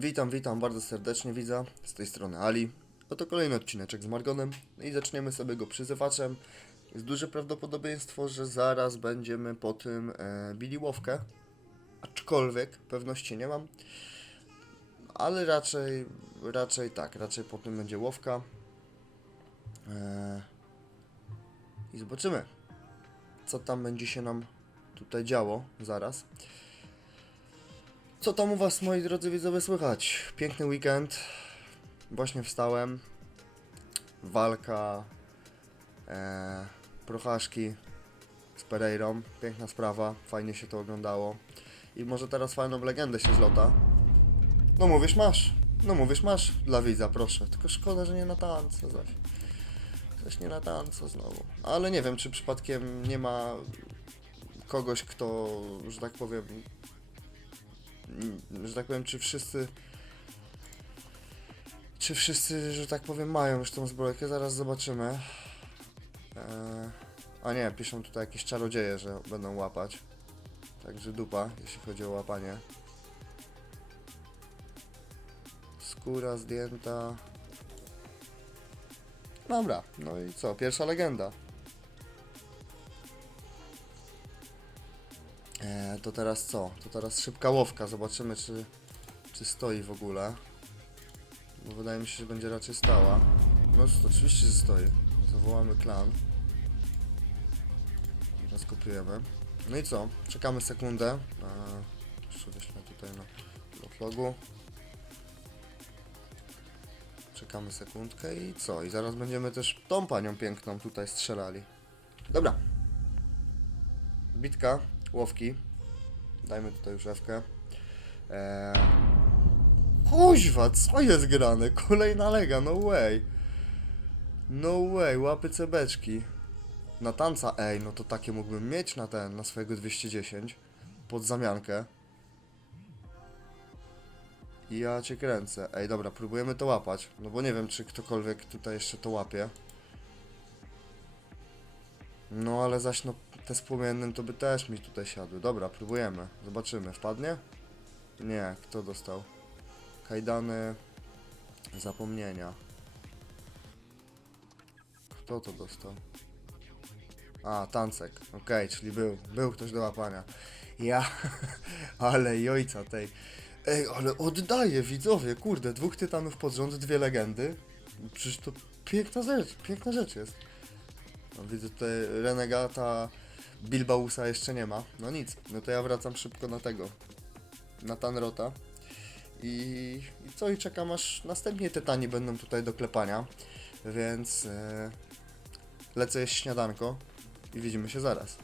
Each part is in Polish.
Witam, witam bardzo serdecznie widza, z tej strony Ali. Oto kolejny odcineczek z Margonem No i zaczniemy sobie go przyzywaczem. Jest duże prawdopodobieństwo, że zaraz będziemy po tym e, bili łowkę, aczkolwiek pewności nie mam. Ale raczej, raczej tak, raczej po tym będzie łowka. E, I zobaczymy, co tam będzie się nam tutaj działo zaraz. Co tam u Was, moi drodzy widzowie, słychać? Piękny weekend. Właśnie wstałem. Walka. E, prochaszki z Pereirą. Piękna sprawa. Fajnie się to oglądało. I może teraz fajną legendę się zlota. No mówisz masz. No mówisz masz dla widza, proszę. Tylko szkoda, że nie na tance zaś. Coś nie na tance znowu. Ale nie wiem, czy przypadkiem nie ma kogoś, kto, że tak powiem, że tak powiem, czy wszyscy czy wszyscy, że tak powiem, mają już tą zbrojkę, zaraz zobaczymy. Eee, a nie, piszą tutaj jakieś czarodzieje, że będą łapać. Także dupa, jeśli chodzi o łapanie. Skóra zdjęta. Dobra, no i co? Pierwsza legenda. E, to teraz co? To teraz szybka łowka. Zobaczymy, czy, czy stoi w ogóle. Bo wydaje mi się, że będzie raczej stała. No to oczywiście, że stoi. Zawołamy klan. Teraz kopiujemy. No i co? Czekamy sekundę. Jeszcze wyślę tutaj na loglogu. Czekamy sekundkę i co? I zaraz będziemy też tą panią piękną tutaj strzelali. Dobra. Bitka, łowki. Dajmy tutaj już Ewkę. Eee... Kuźwa, co jest grane? Kolejna lega, no way. No way, łapy cebeczki. Na tanca, ej, no to takie mógłbym mieć na ten, na swojego 210. Pod zamiankę. I ja cię kręcę. Ej, dobra, próbujemy to łapać. No bo nie wiem, czy ktokolwiek tutaj jeszcze to łapie. No ale zaś no te z płomiennym to by też mi tutaj siadły. Dobra, próbujemy. Zobaczymy. Wpadnie? Nie, kto dostał? Kajdany zapomnienia. Kto to dostał? A, Tancek. Okej, czyli był. Był ktoś do łapania. Ja, ale jojca tej. Ej, ale oddaję widzowie, kurde, dwóch tytanów pod rząd, dwie legendy. Przecież to piękna rzecz, piękna rzecz jest. No, widzę tutaj Renegata, Bilbausa jeszcze nie ma. No nic, no to ja wracam szybko na tego. Na Tanrota. I, I co, i czekam aż następnie tytani będą tutaj do klepania. Więc e, lecę jeść śniadanko i widzimy się zaraz.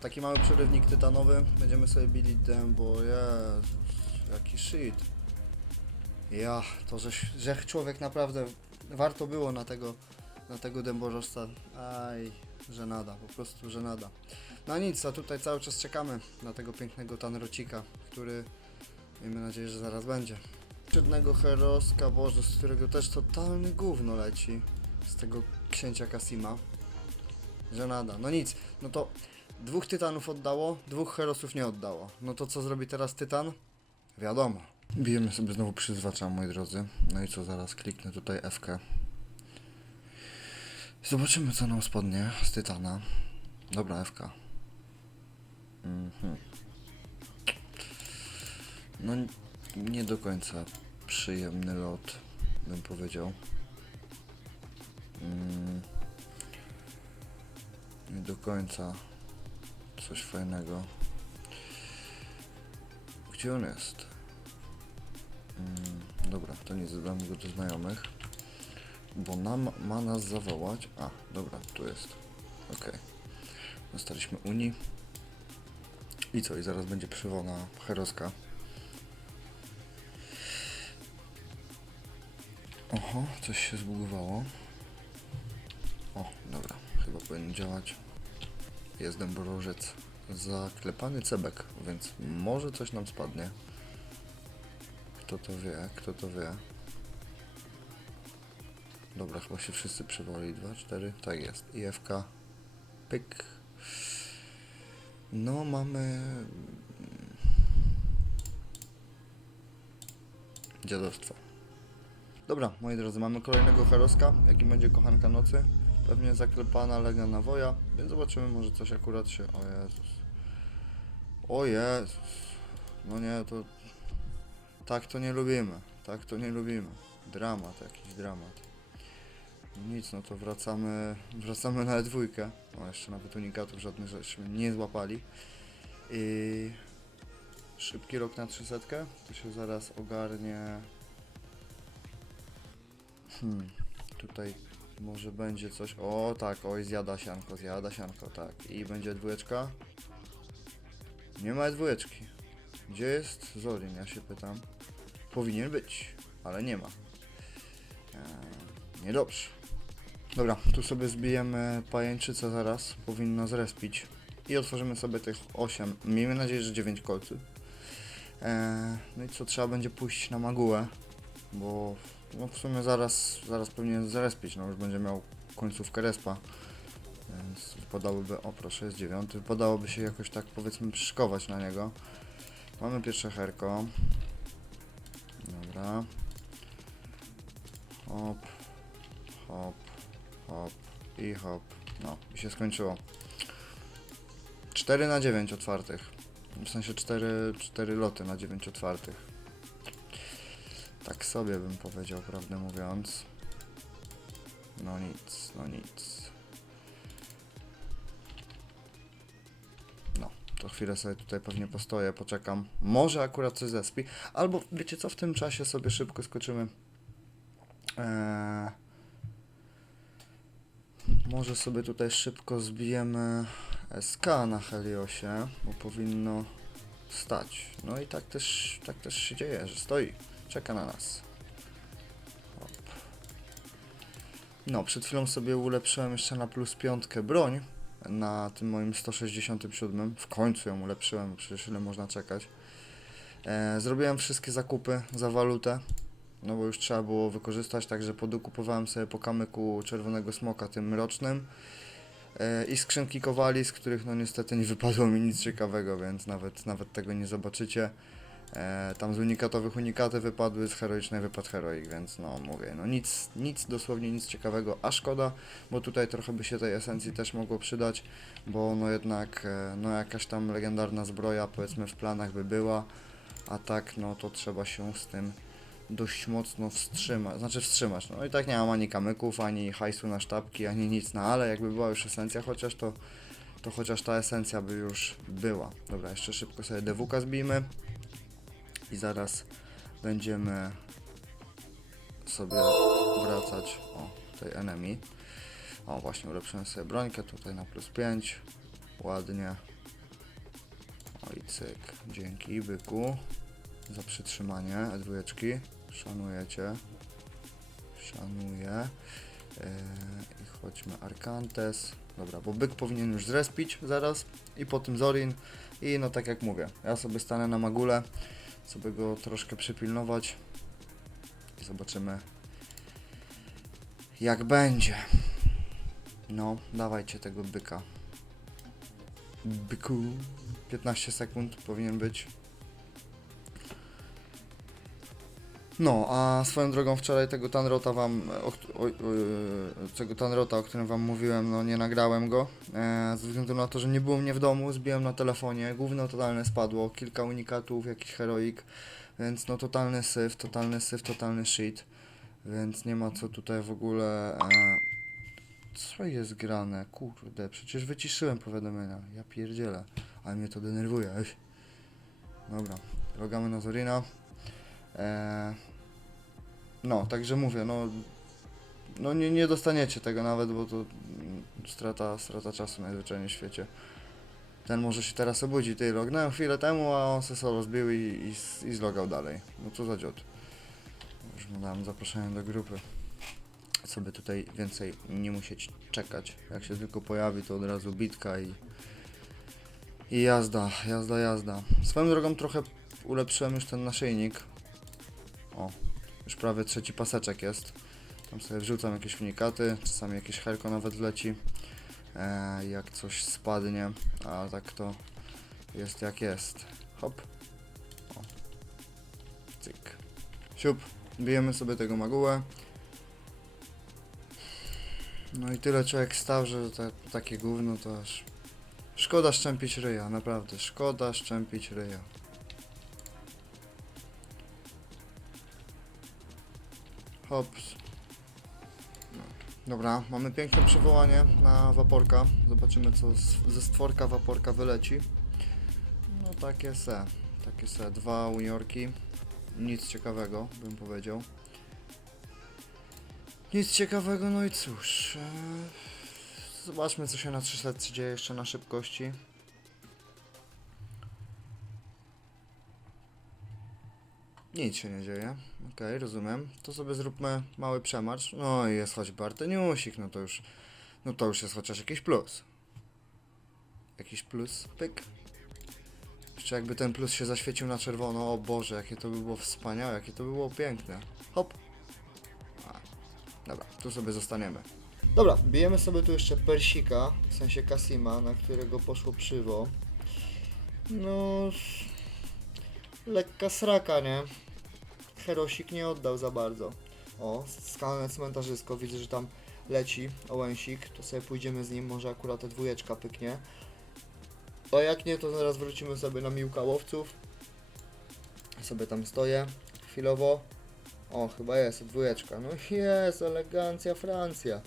Taki mały przerywnik tytanowy. Będziemy sobie bili dębo. Jezus, jaki shit. Ja, to że, że człowiek naprawdę warto było na tego, na tego dębożosta. Aj, że nada, po prostu że nada. No nic, a tutaj cały czas czekamy na tego pięknego tanrocika, który miejmy nadzieję, że zaraz będzie. Jednego heroska, boże, z którego też totalny gówno leci. Z tego księcia Kasima. Że nada. No nic, no to dwóch tytanów oddało, dwóch herosów nie oddało. No to co zrobi teraz tytan? Wiadomo. Bijemy sobie znowu przyzwacza, moi drodzy. No i co, zaraz kliknę tutaj F. Zobaczymy, co nam spadnie z tytana. Dobra, F. Mhm. No, nie do końca przyjemny lot, bym powiedział. Mm. Nie do końca coś fajnego. Gdzie on jest? Mm, dobra, to nie zadam go do znajomych. Bo nam ma nas zawołać. A, dobra, tu jest. Okej. Dostaliśmy Unii. I co? I zaraz będzie przywona Heroska. Oho, coś się zbugowało. O, dobra, chyba powinien działać. Jest dęborożec zaklepany cebek, więc może coś nam spadnie. Kto to wie, kto to wie. Dobra, chyba się wszyscy przywali. 2, 4, tak jest. IFK. Pyk. No, mamy dziadostwo. Dobra, moi drodzy, mamy kolejnego heroska, jakim będzie kochanka nocy. Pewnie zaklepana lega na woja, więc zobaczymy, może coś akurat się... O Jezus. O Jezus. No nie, to... Tak to nie lubimy. Tak to nie lubimy. Dramat, jakiś dramat. No nic, no to wracamy, wracamy na dwójkę. O, jeszcze nawet unikatów żadnych żeśmy nie złapali. I szybki rok na 300, to się zaraz ogarnie. Hmm, tutaj może będzie coś. O tak, oj, zjada sianko, zjada sianko, tak. I będzie dwójeczka. Nie ma dwójeczki. Gdzie jest Zorin, ja się pytam. Powinien być, ale nie ma. Eee, niedobrze. Dobra, tu sobie zbijemy pajęczycę zaraz, powinno zrespić. I otworzymy sobie tych 8, miejmy nadzieję, że 9 kolcy. Eee, no i co, trzeba będzie pójść na magułę, bo no w sumie zaraz, zaraz powinien zrespić, no już będzie miał końcówkę respa. Więc wypadałoby, o proszę, jest dziewiąty, wypadałoby się jakoś tak powiedzmy przyszykować na niego. Mamy pierwsze herko. Dobra. Hop, hop, hop i hop. No, i się skończyło. 4 na 9 otwartych. W sensie 4, 4 loty na 9 otwartych. Tak sobie bym powiedział, prawdę mówiąc. No nic, no nic. No, to chwilę sobie tutaj pewnie postoję, poczekam. Może akurat coś zespi. Albo wiecie co, w tym czasie sobie szybko skoczymy. Eee, może sobie tutaj szybko zbijemy SK na Heliosie, bo powinno stać. No i tak też, tak też się dzieje, że stoi, czeka na nas. Hop. No, przed chwilą sobie ulepszyłem jeszcze na plus piątkę broń na tym moim 167. W końcu ją ulepszyłem, przecież ile można czekać. E, zrobiłem wszystkie zakupy za walutę, no bo już trzeba było wykorzystać, także podokupowałem sobie po kamyku czerwonego smoka tym rocznym e, i skrzynki kowali, z których no niestety nie wypadło mi nic ciekawego, więc nawet, nawet tego nie zobaczycie. E, tam z unikatowych unikaty wypadły, z heroicznej wypadł heroik, więc no mówię, no nic, nic, dosłownie nic ciekawego, a szkoda, bo tutaj trochę by się tej esencji też mogło przydać, bo no jednak, e, no jakaś tam legendarna zbroja powiedzmy w planach by była, a tak no to trzeba się z tym dość mocno wstrzymać, znaczy wstrzymać, no i tak nie mam ani kamyków, ani hajsu na sztabki, ani nic, no ale jakby była już esencja chociaż to, to chociaż ta esencja by już była. Dobra, jeszcze szybko sobie DWK zbijmy i zaraz będziemy sobie wracać o tej enemy. O właśnie, ulepszyłem sobie brońkę tutaj na plus 5, ładnie. O i cyk, dzięki byku za przytrzymanie dwójeczki. Szanuję cię. Szanuję. Eee, I chodźmy Arkantes. Dobra, bo byk powinien już zrespić zaraz. I po tym Zorin. I no tak jak mówię, ja sobie stanę na magule, sobie go troszkę przypilnować. I zobaczymy jak będzie. No, dawajcie tego byka. Byku. 15 sekund powinien być. No, a swoją drogą wczoraj tego Tanrota wam, o, o, tego Tanrota, o którym wam mówiłem, no nie nagrałem go, e, ze względu na to, że nie było mnie w domu, zbiłem na telefonie, główno totalne spadło, kilka unikatów, jakiś heroik, więc no totalny syf, totalny syf, totalny shit, więc nie ma co tutaj w ogóle, e, co jest grane, kurde, przecież wyciszyłem powiadomienia, ja pierdzielę, ale mnie to denerwuje, dobra, logamy na Zorina, Eee, no, także mówię, no, no nie, nie dostaniecie tego nawet, bo to strata, strata czasu najzwyczajniej w świecie. Ten może się teraz obudzi, ty lognąłem chwilę temu, a on se solo zbił i, i, i zlogał dalej. No co za dziot. Już mu dałem zaproszenie do grupy. Sobie tutaj więcej nie musieć czekać. Jak się tylko pojawi, to od razu bitka i, i jazda, jazda, jazda. Swoją drogą trochę ulepszyłem już ten naszyjnik. O, już prawie trzeci paseczek jest. Tam sobie wrzucam jakieś unikaty, czasami jakieś herko nawet wleci. E, jak coś spadnie, a tak to jest jak jest. Hop. O. Cyk. Siup, bijemy sobie tego magułę. No i tyle człowiek stał, że te, takie gówno to aż... Szkoda szczępić ryja, naprawdę, szkoda szczępić ryja. Dobra, mamy piękne przywołanie na waporka. Zobaczymy co z, ze stworka waporka wyleci. No takie se, takie se, dwa uniorki. Nic ciekawego, bym powiedział. Nic ciekawego, no i cóż. E, zobaczmy, co się na 300 dzieje jeszcze na szybkości. Nic się nie dzieje. Okej, rozumiem. To sobie zróbmy mały przemarsz. No i jest choćby Arteniusik, no to już. No to już jest chociaż jakiś plus. Jakiś plus, pyk. Jeszcze jakby ten plus się zaświecił na czerwono, o Boże, jakie to by było wspaniałe, jakie to by było piękne. Hop. A, dobra, tu sobie zostaniemy. Dobra, bijemy sobie tu jeszcze Persika, w sensie Kasima, na którego poszło przywo. No... Lekka sraka, nie? Herosik nie oddał za bardzo. O, skalne cmentarzysko, widzę, że tam leci ołęsik, to sobie pójdziemy z nim, może akurat ta dwójeczka pyknie. A jak nie, to zaraz wrócimy sobie na miłka łowców. Sobie tam stoję chwilowo. O, chyba jest dwójeczka. No jest, elegancja Francja.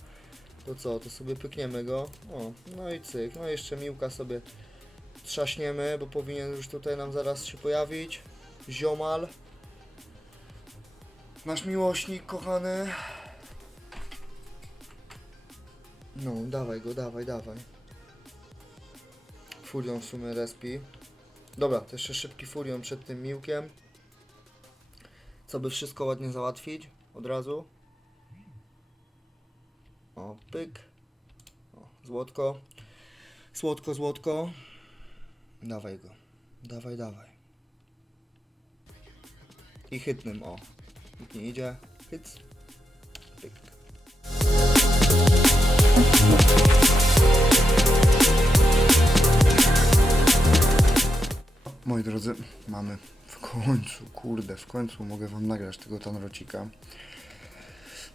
To co, to sobie pykniemy go. O, no i cyk. No jeszcze miłka sobie trzaśniemy, bo powinien już tutaj nam zaraz się pojawić. Ziomal. Nasz miłośnik kochany. No, dawaj go, dawaj, dawaj. Furion w sumie respi. Dobra, to jeszcze szybki Furion przed tym miłkiem. Co by wszystko ładnie załatwić od razu. O, pyk. O, złotko. Słodko, złotko. Dawaj go. Dawaj, dawaj. I chytnym, o. Nikt nie idzie. Hyc. Pyk. Moi drodzy, mamy w końcu, kurde, w końcu mogę wam nagrać tego tanrocika.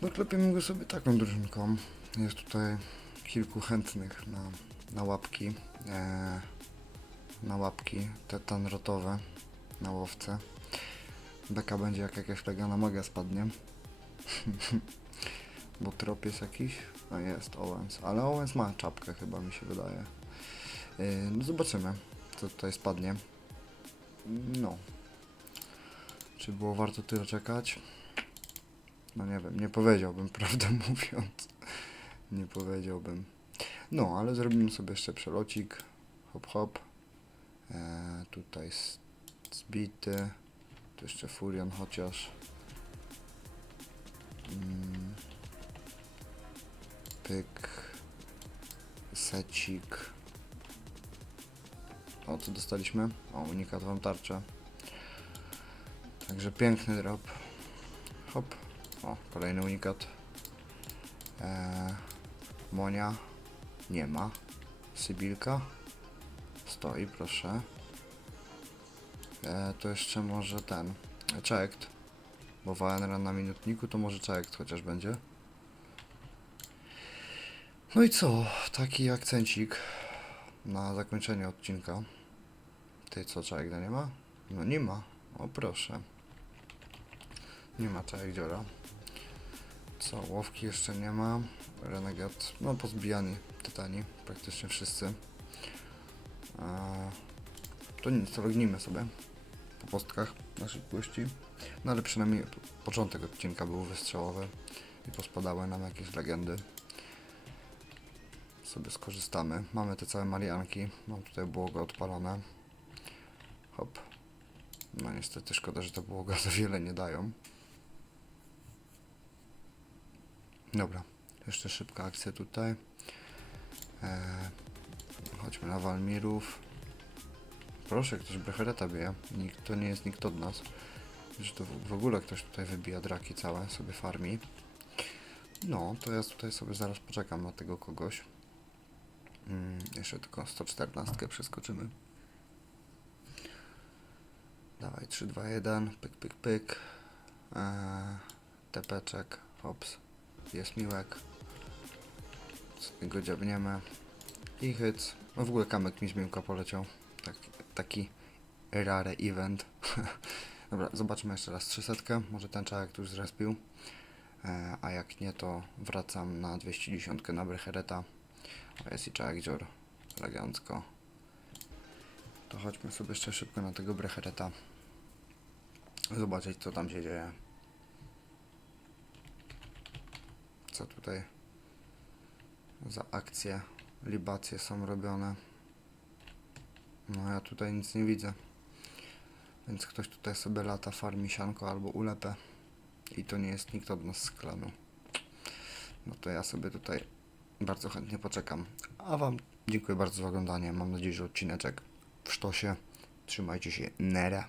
No klepiemy go sobie taką drużynką. Jest tutaj kilku chętnych na, na łapki. E, na łapki te tanrotowe na łowce. Beka będzie jak jakaś na maga spadnie. Bo trop jest jakiś? No jest Owens, ale Owens ma czapkę chyba mi się wydaje. Yy, no zobaczymy co tutaj spadnie. No. Czy było warto tyle czekać? No nie wiem, nie powiedziałbym, prawdę mówiąc. Nie powiedziałbym. No, ale zrobimy sobie jeszcze przelocik. Hop, hop. E, tutaj zbity. Tu jeszcze Furion chociaż. Mm. Pyk. Secik. O, co dostaliśmy? O, unikatową tarczę. Także piękny drop. Hop. O, kolejny unikat. Eee, Monia. Nie ma. Sybilka. Stoi, proszę. E, to jeszcze może ten. Checked. Bo Waenra na minutniku to może checked chociaż będzie. No i co? Taki akcencik na zakończenie odcinka. Ty co, czajek nie ma? No nie ma. O proszę. Nie ma czajek dziora. Co, łowki jeszcze nie ma. Renegat, no pozbijani tytani, praktycznie wszyscy. To nic, to lognijmy sobie po postkach na szybkości. No ale przynajmniej początek odcinka był wystrzałowy i pospadały nam jakieś legendy. Sobie skorzystamy. Mamy te całe Marianki. Mam tutaj błogo odpalone. Hop. No niestety szkoda, że te błoga za wiele nie dają. Dobra. Jeszcze szybka akcja tutaj. Eee, chodźmy na Walmirów. Proszę, ktoś Brechereta bije. Nikt, to nie jest nikt od nas. Że to w- ogóle ktoś tutaj wybija draki całe, sobie farmi. No, to ja tutaj sobie zaraz poczekam na tego kogoś. Mm, jeszcze tylko 114 przeskoczymy. Dawaj, 3, 2, 1, pyk, pyk, pyk. Eee, tepeczek, hops, jest miłek. Z niego dziabniemy. I hyc. No w ogóle kamek mi z miłka poleciał. Tak, taki rare event. Dobra, zobaczmy jeszcze raz 300. Może ten czarek już zrespił. E, a jak nie, to wracam na 210 na Brechereta. O, jest i czarek dzior. Elegancko. To chodźmy sobie jeszcze szybko na tego Brechereta. Zobaczyć co tam się dzieje. Co tutaj za akcje, libacje są robione. No ja tutaj nic nie widzę. Więc ktoś tutaj sobie lata farmi sianko albo ulepę. I to nie jest nikt od nas z klanu. No to ja sobie tutaj bardzo chętnie poczekam. A Wam dziękuję bardzo za oglądanie. Mam nadzieję, że odcineczek w sztosie. Trzymajcie się. Nera.